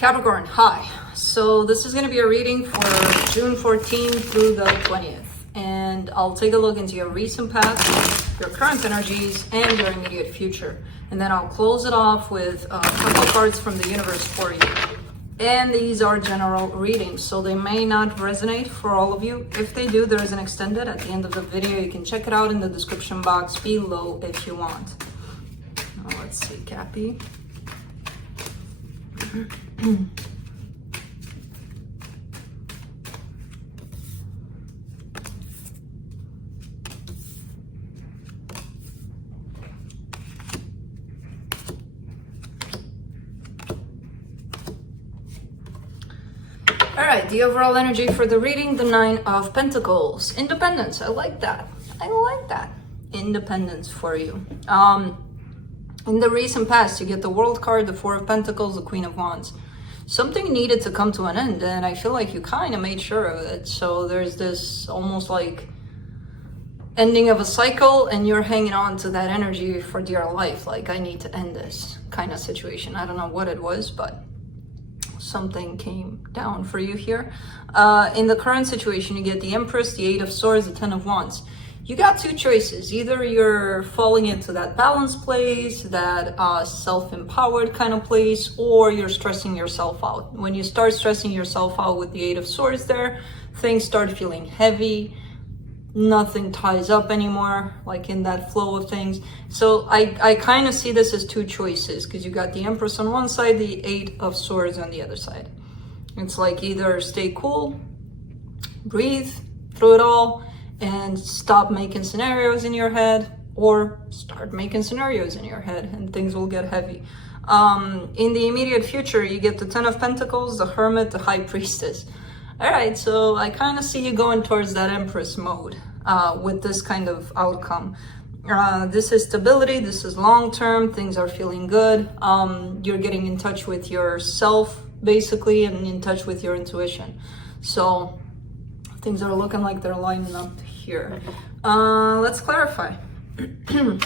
Capricorn, hi. So this is going to be a reading for June 14th through the 20th. And I'll take a look into your recent past, your current energies, and your immediate future. And then I'll close it off with a couple cards from the universe for you. And these are general readings, so they may not resonate for all of you. If they do, there is an extended at the end of the video. You can check it out in the description box below if you want. Now, let's see, Cappy. All right, the overall energy for the reading, the Nine of Pentacles. Independence, I like that. I like that. Independence for you. In the recent past, you get the World card, the Four of Pentacles, the Queen of Wands. Something needed to come to an end, and I feel like you kind of made sure of it. So there's this almost like ending of a cycle, and you're hanging on to that energy for dear life. Like, I need to end this kind of situation. I don't know what it was, but something came down for you here. In the current situation, you get the Empress, the Eight of Swords, the Ten of Wands. You got two choices. Either you're falling into that balanced place, that self-empowered kind of place, or you're stressing yourself out. When you start stressing yourself out with the Eight of Swords there, things start feeling heavy. Nothing ties up anymore, like in that flow of things. So I kind of see this as two choices, because you got the Empress on one side, the Eight of Swords on the other side. It's like either stay cool, breathe through it all, and stop making scenarios in your head, or start making scenarios in your head and things will get heavy. In the immediate future, you get the Ten of Pentacles, the Hermit, the High Priestess. All right, so I kind of see you going towards that Empress mode with this kind of outcome. This is stability, this is long-term, things are feeling good. You're getting in touch with yourself, basically, and in touch with your intuition. So things are looking like they're lining up here. Let's clarify. Let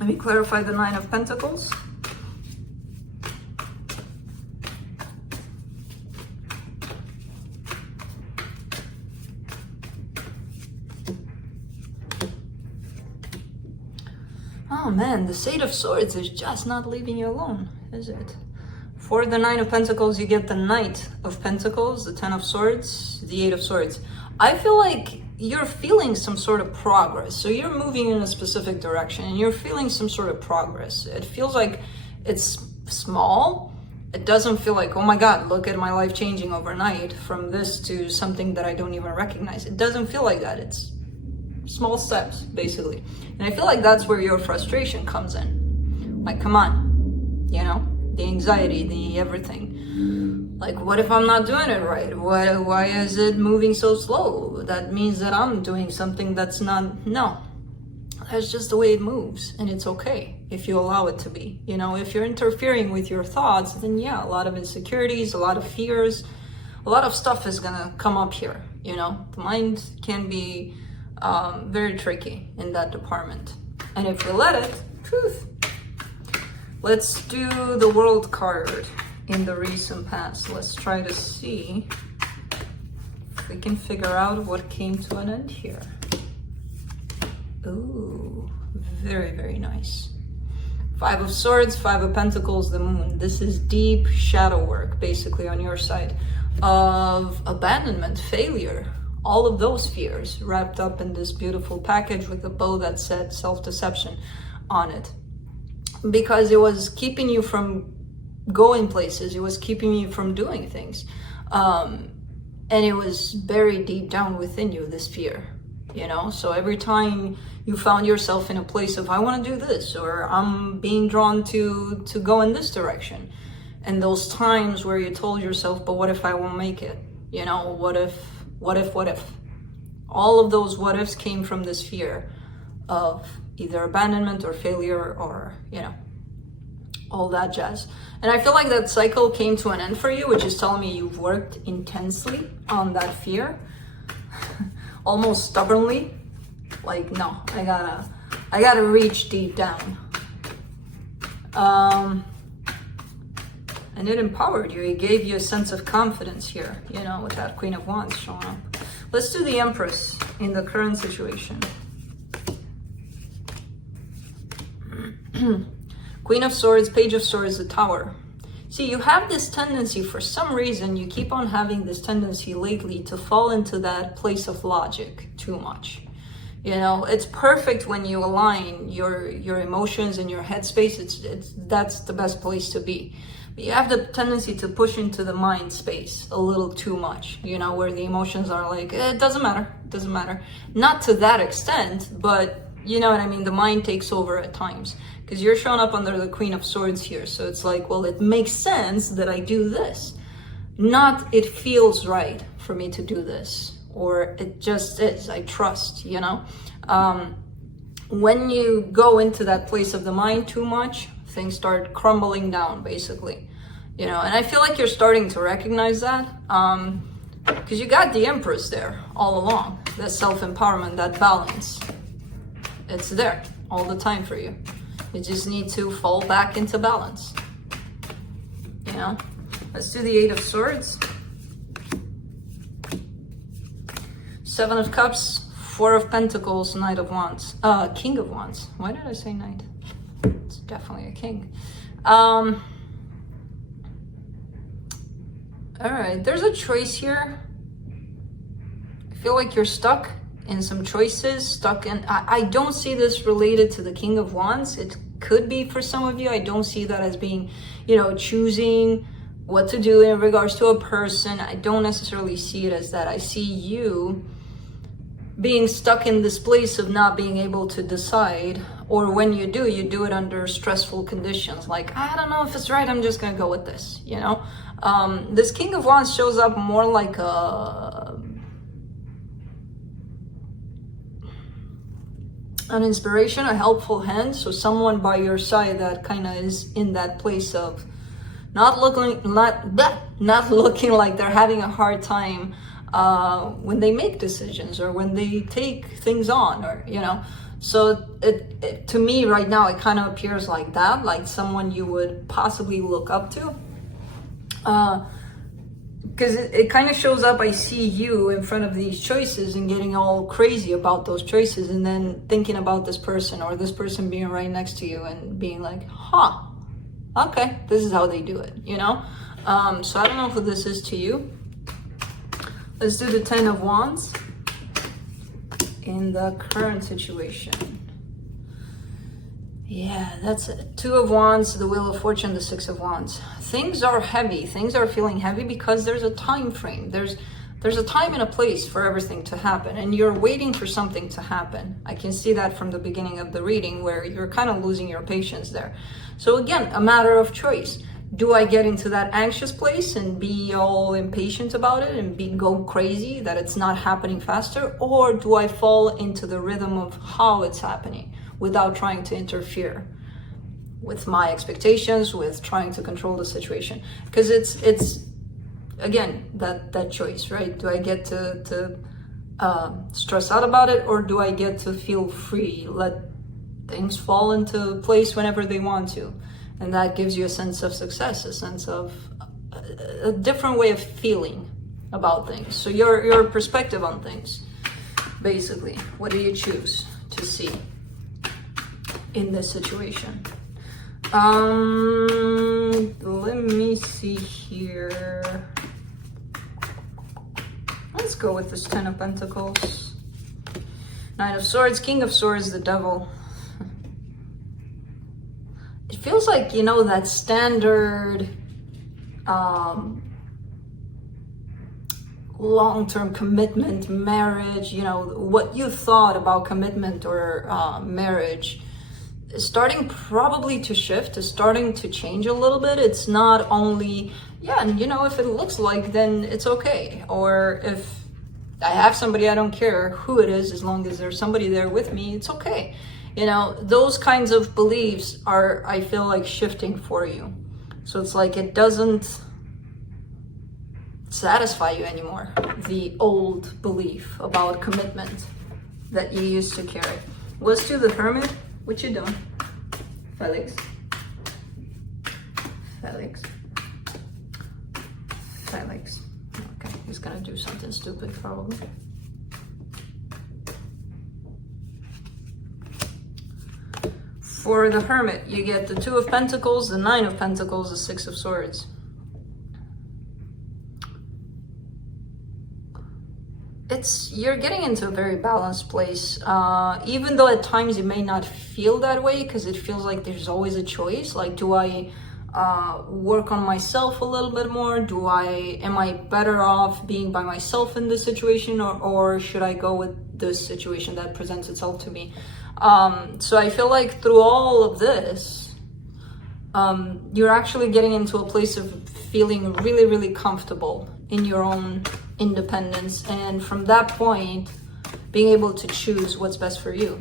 me clarify the Nine of Pentacles. Oh man, the Eight of Swords is just not leaving you alone, is it? For the Nine of Pentacles, you get the Knight of Pentacles, the Ten of Swords, the Eight of Swords. I feel like you're feeling some sort of progress. So you're moving in a specific direction and you're feeling some sort of progress. It feels like it's small. It doesn't feel like, oh my God, look at my life changing overnight from this to something that I don't even recognize. It doesn't feel like that. It's small steps, basically. And I feel like that's where your frustration comes in. Like, come on, you know? The anxiety, the everything. Like, what if I'm not doing it right? Why is it moving so slow? That means that I'm doing something that's not. No, that's just the way it moves, and it's okay if you allow it to be. You know, if you're interfering with your thoughts, then yeah, a lot of insecurities, a lot of fears, a lot of stuff is gonna come up here. You know, the mind can be very tricky in that department, and if you let it, truth. Let's do the World card in the recent past. Let's try to see if we can figure out what came to an end here. Ooh, very, very nice. Five of Swords, Five of Pentacles, the Moon. This is deep shadow work, basically, on your side of abandonment, failure, all of those fears wrapped up in this beautiful package with a bow that said self-deception on it. Because it was keeping you from going places, it was keeping you from doing things. And it was buried deep down within you, this fear, you know? So every time you found yourself in a place of, I want to do this, or I'm being drawn to go in this direction. And those times where you told yourself, but what if I won't make it? You know, what if? All of those what ifs came from this fear of either abandonment or failure or, you know, all that jazz. And I feel like that cycle came to an end for you, which is telling me you've worked intensely on that fear, almost stubbornly. Like, no, I gotta reach deep down. And it empowered you. It gave you a sense of confidence here, you know, with that Queen of Wands showing up. Let's do the Empress in the current situation. Queen of Swords, Page of Swords, the Tower. See, you have this tendency, for some reason, you keep on having this tendency lately to fall into that place of logic too much. You know, it's perfect when you align your emotions and your headspace. That's the best place to be. But you have the tendency to push into the mind space a little too much, you know, where the emotions are like, it doesn't matter, it doesn't matter. Not to that extent, but you know what I mean? The mind takes over at times. Because you're showing up under the Queen of Swords here. So it's like, well, it makes sense that I do this. Not, it feels right for me to do this. Or it just is, I trust, you know? When you go into that place of the mind too much, things start crumbling down, basically. You know, and I feel like you're starting to recognize that. Because you got the Empress there all along. That self-empowerment, that balance. It's there all the time for you. You just need to fall back into balance. You know? Let's do the Eight of Swords. Seven of Cups, Four of Pentacles, Knight of Wands. King of Wands. Why did I say Knight? It's definitely a king. Alright, there's a choice here. I feel like you're stuck in some choices, stuck in, I don't see this related to the King of Wands. It could be for some of you. I don't see that as being, you know, choosing what to do in regards to a person. I don't necessarily see it as that. I see you being stuck in this place of not being able to decide, or when you do it under stressful conditions. Like, I don't know if it's right, I'm just gonna go with this, you know? This King of Wands shows up more like an inspiration, a helpful hand. So someone by your side that kind of is in that place of not looking like they're having a hard time when they make decisions or when they take things on, or you know. So it to me right now it kind of appears like that, like someone you would possibly look up to. Because it kind of shows up, I see you in front of these choices and getting all crazy about those choices, and then thinking about this person or this person being right next to you and being like, huh, okay, this is how they do it, you know? So I don't know who this is to you. Let's do the Ten of Wands in the current situation. Yeah, that's it. Two of Wands, the Wheel of Fortune, the Six of Wands. Things are heavy. Things are feeling heavy because there's a time frame. There's a time and a place for everything to happen, and you're waiting for something to happen. I can see that from the beginning of the reading where you're kind of losing your patience there. So again, a matter of choice. Do I get into that anxious place and be all impatient about it and go crazy that it's not happening faster? Or do I fall into the rhythm of how it's happening without trying to interfere with my expectations, with trying to control the situation? Because it's again, that choice, right? Do I get to stress out about it, or do I get to feel free, let things fall into place whenever they want to? And that gives you a sense of success, a sense of a different way of feeling about things. So your perspective on things, basically. What do you choose to see in this situation? Let me see here. Let's go with this Ten of Pentacles. Knight of Swords, King of Swords, the Devil. It feels like, you know, that standard long-term commitment, marriage, you know, what you thought about commitment or marriage is starting probably to shift, is starting to change a little bit. It's not only, yeah, and you know, if it looks like, then it's okay. Or if I have somebody, I don't care who it is, as long as there's somebody there with me, it's okay. You know, those kinds of beliefs are, I feel like, shifting for you. So it's like it doesn't satisfy you anymore, the old belief about commitment that you used to carry. Let's do the Hermit. What you doing? Felix. guy likes. Okay, he's gonna do something stupid probably. For the Hermit, you get the Two of Pentacles, the Nine of Pentacles, the Six of Swords. You're getting into a very balanced place, even though at times it may not feel that way, because it feels like there's always a choice. Like, do I work on myself a little bit more? Am I better off being by myself in this situation, or should I go with this situation that presents itself to me? So I feel like through all of this, you're actually getting into a place of feeling really, really comfortable in your own independence, and from that point being able to choose what's best for you,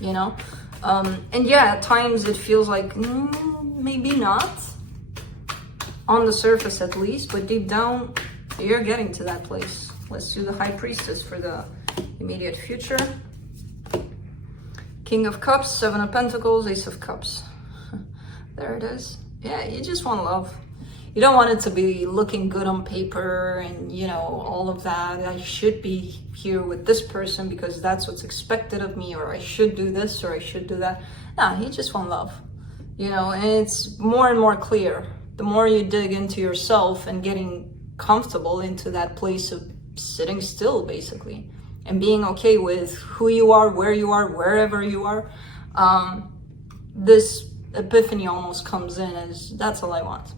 you know. And yeah, at times it feels like maybe not on the surface at least, but deep down you're getting to that place. Let's do the High Priestess for the immediate future. King of Cups, Seven of Pentacles, Ace of Cups. There it is. Yeah, you just want love. You don't want it to be looking good on paper and, you know, all of that. I should be here with this person because that's what's expected of me, or I should do this, or I should do that. No, you just want love, you know, and it's more and more clear. The more you dig into yourself and getting comfortable into that place of sitting still, basically, and being okay with who you are, where you are, wherever you are, this epiphany almost comes in as, that's all I want.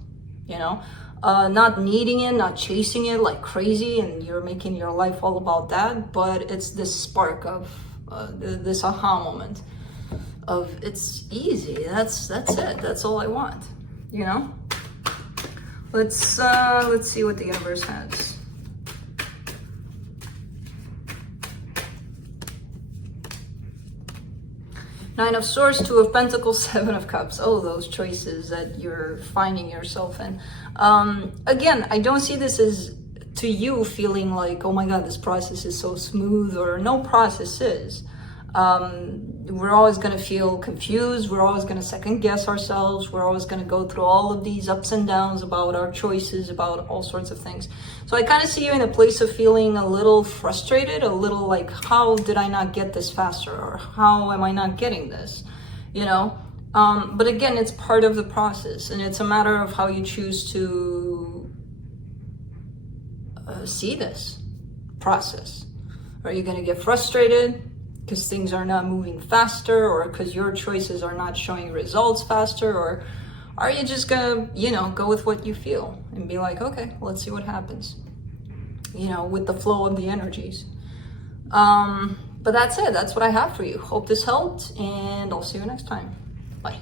You know, not needing it, not chasing it like crazy, and you're making your life all about that, but it's this spark of this aha moment of it's easy. That's it. That's all I want. You know. Let's see what the universe has. Nine of Swords, Two of Pentacles, Seven of Cups. Oh, those choices that you're finding yourself in. Again, I don't see this as to you feeling like, oh my God, this process is so smooth, or no process is. We're always going to feel confused. We're always going to second guess ourselves. We're always going to go through all of these ups and downs about our choices, about all sorts of things. So I kind of see you in a place of feeling a little frustrated, a little like, how did I not get this faster? Or how am I not getting this? You know? But again, it's part of the process, and it's a matter of how you choose to see this process. Are you going to get frustrated because things are not moving faster, or because your choices are not showing results faster? Or are you just gonna, you know, go with what you feel and be like, okay, let's see what happens, you know, with the flow of the energies. But that's it. That's what I have for you. Hope this helped, and I'll see you next time. Bye.